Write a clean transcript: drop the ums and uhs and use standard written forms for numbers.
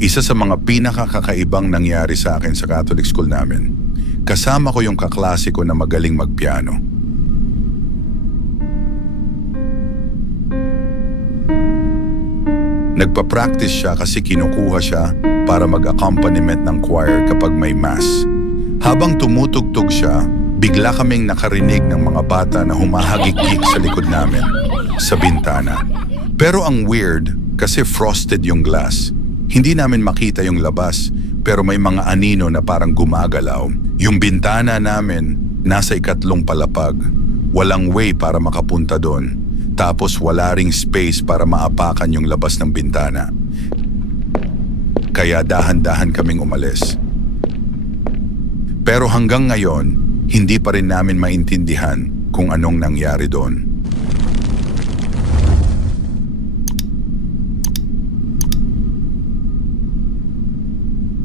Isa sa mga pinakakakaibang nangyari sa akin sa Catholic school namin. Kasama ko yung kaklase ko na magaling magpiano. Nagpa-practice siya kasi kinukuha siya para mag-accompaniment ng choir kapag may mass. Habang tumutugtog siya, bigla kaming nakarinig ng mga bata na humahagik-gik sa likod namin, sa bintana. Pero ang weird, kasi frosted yung glass. Hindi namin makita yung labas, pero may mga anino na parang gumagalaw. Yung bintana namin, nasa ikatlong palapag. Walang way para makapunta doon. Tapos wala ring space para maapakan yung labas ng bintana. Kaya dahan-dahan kaming umalis. Pero hanggang ngayon, hindi pa rin namin maintindihan kung anong nangyari doon.